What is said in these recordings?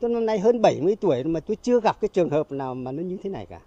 Tôi năm nay hơn 70 tuổi mà tôi chưa gặp cái trường hợp nào mà nó như thế này cả.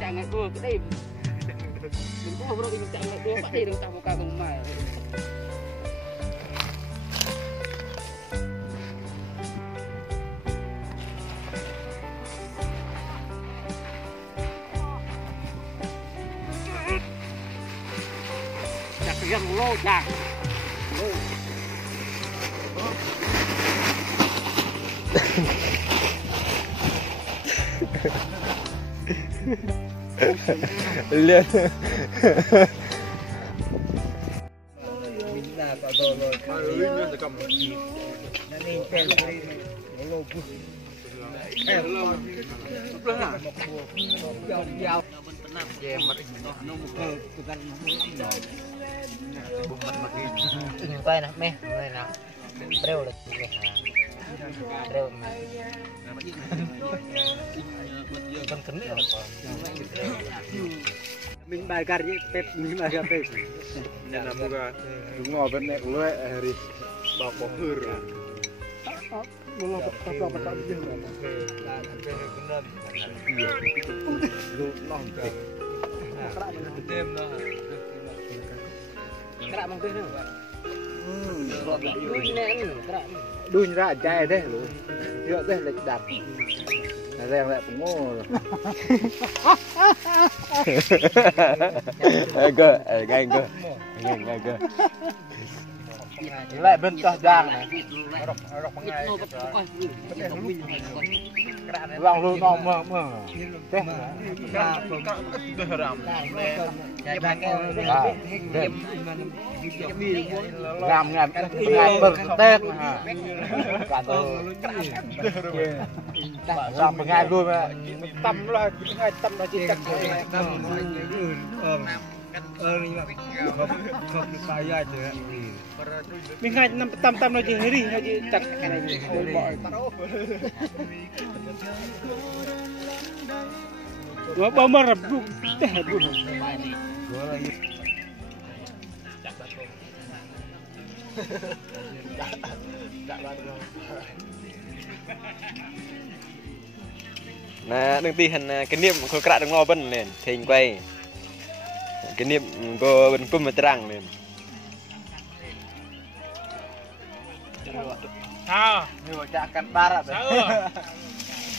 Jangan dua kedai. Bentuk bro ini jangan dua pak dia tak buka rumah. Cak yang lo cak. Lihat. Mình bài gạt như pep mình bài gạt pep. Nên là mua gà đúng ngồi bên này lưỡi thì bảo có hư rồi. Mau apa dia? Kerak mungkin tu. Đun ra chai thế luôn. Rượu thế lịch đạp. Là rèn lại cũng ngô rồi. Cơ, ngay cơ. Lại bên tòa giang này. Lòng luôn non mơ. Thế. Làm ngàn bật tét. Làm một ngày luôn mà. Tâm là chỉ cắt không saya aja. Mình ngay tâm nó chỉ hơi đi chặt cái này bội. Gua bao mà rập luôn, teh luôn. Nah, đừng ti hình cái niệm khôi cạ đừng lo bên lên thì quay cái niệm có bên cung mà trăng lên sao nhiều chả cần ba rồi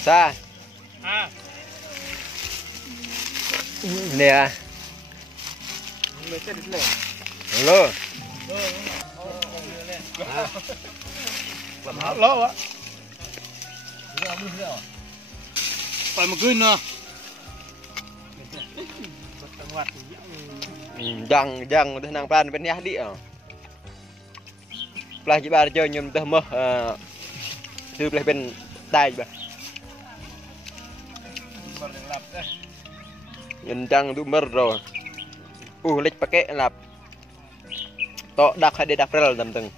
xa nè hello Lo á. Phải một gương nữa. Dang nang plan bên nhà đi à plan chỉ ba chơi nhầm tơ mơ từ play bên tay ba nhìn dang tu mer rồi lệch pakai lap to dak hay dak rel tầm từng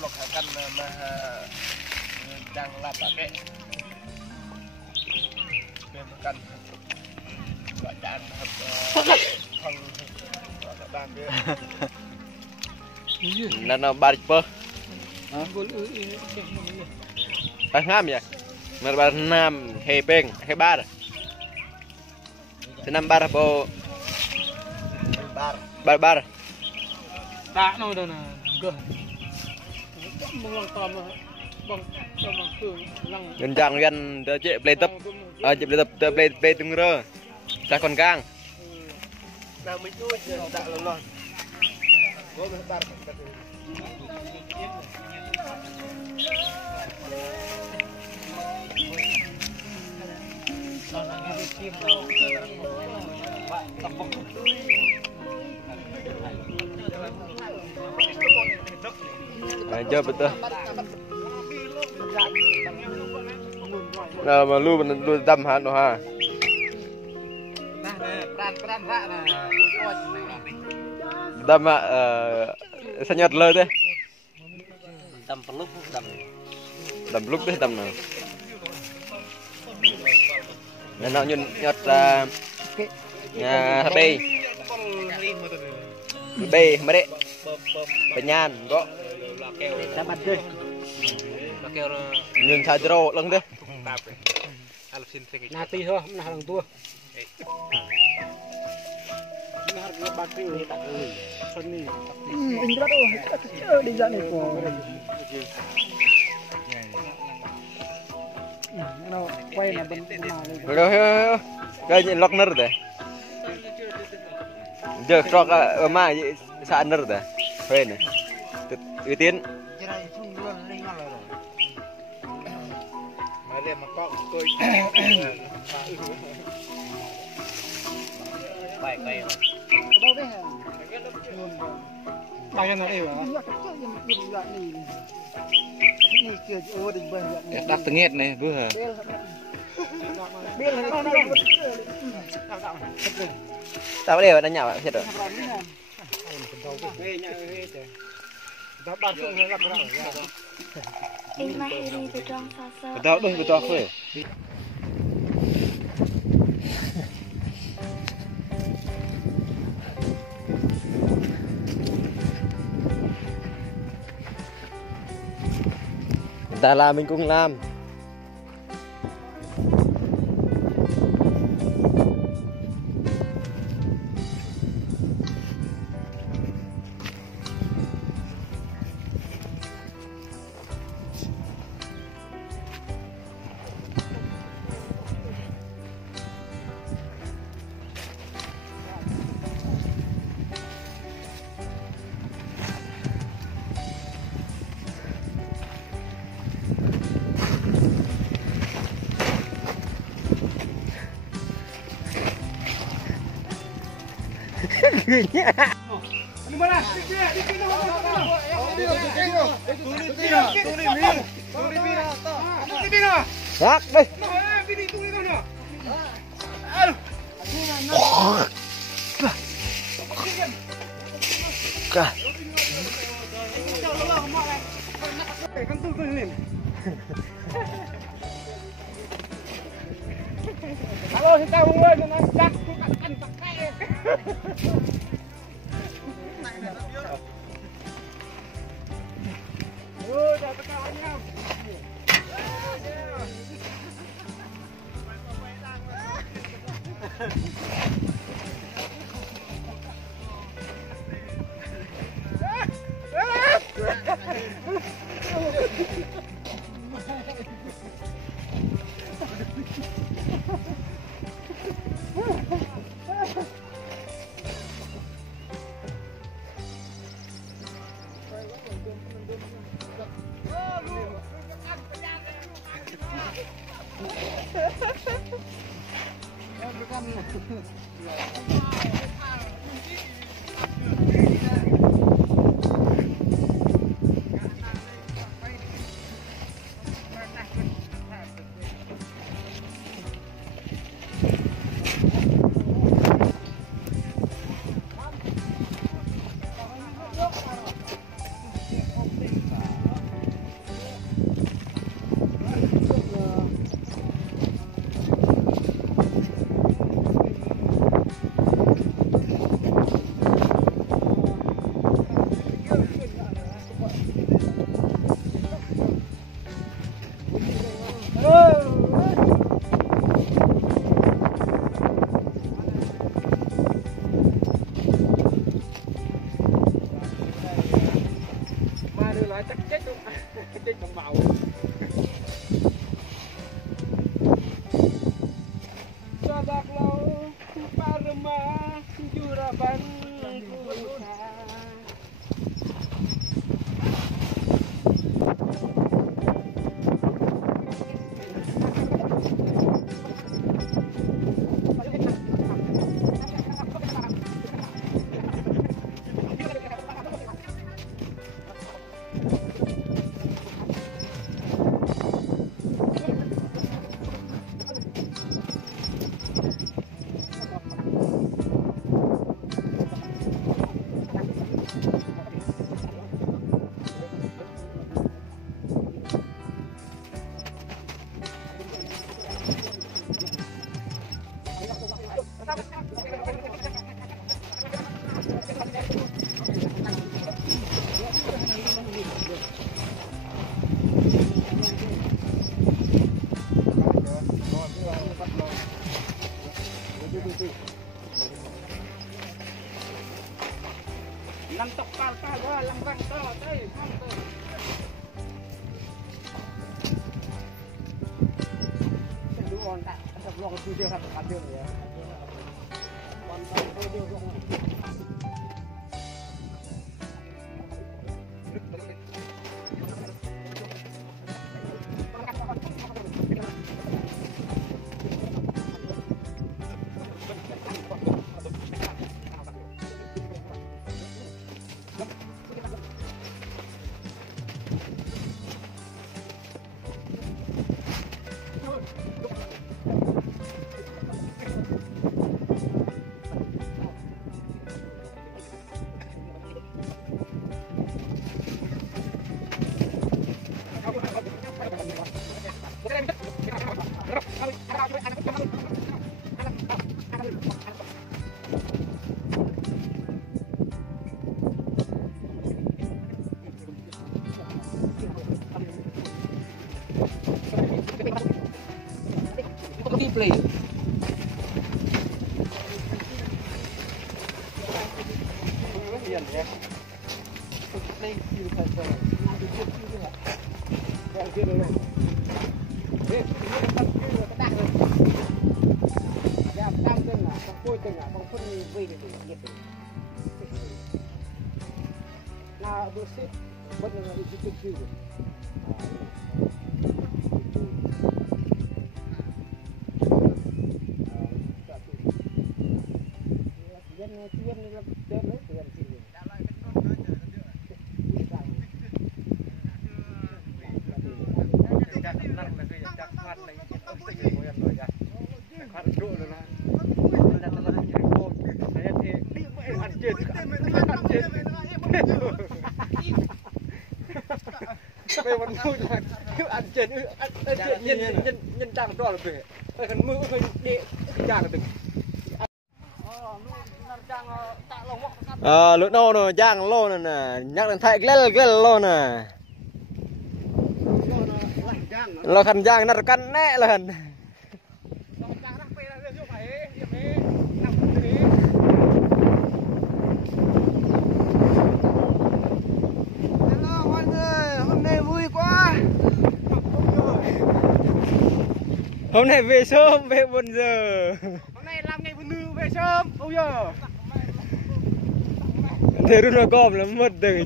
Blok akan dang lap pakai. Makan bacaan nên nó ba per ba ngam ya mer ba nam he peng he bar senam bar po bar tak no dah nah gah mengang tam bang sama tu lang nhân dang gan de che play tập che play tập play tung rơ ra con gang nào mình chui tak lon gua bar chơi betul nah malu lu dam han ha peran rak nah dam senyot le deh Đâm peluk đâm. dam peluk deh dam nah nó nhot nhà bay bay mere penyan kok Dapat deh. nyun sajro lang deh Nanti ho, nah lang tua. Nah harga bakri ini tak beli. Seni. Indra tuh kecil di sana itu. Nó quay là bên nào rồi cái nhìn lock nerd deh giờ trọc mà sa nerd deh vậy này uy tín Mari makok tôi. Baik baik. Đâu đấy hả? Bao nhiêu nó đều hả? Đắc tiếng Nhật này vừa hả? tao đều đánh nhau hết rồi betul aku ta làm mình cũng làm Di mana? Di sini. Rác đây. Halo, kita ungguin dengan jak kan pakai. Dah tekaannya. chắc chết luôn chết đồng bào cho bạc lâu parma juraban năm tóc cao cao quá lăng văng to tới không tớiดูอ่อนแต่ลองดูเดียวครับอันเดียวเลยวันเดียวลงplay Nah, bersih, benar itu kecil. Về vẫn nuôi là cứ ăn trên nhân trang cho là về phải cần mưa phải để trang là từng lụt nô nè giang lô nè nhắc đến thay cái lô nè lo khăn giang nó cắn nè là khăn hôm nay về sớm về 1 giờ. Hôm nay làm ngày vừa về sớm bao giờ thế rồi nó gom là mất từ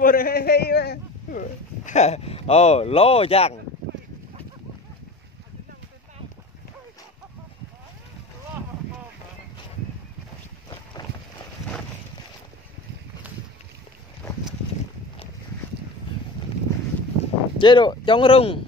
mất hay lô chẳng chế độ trong rung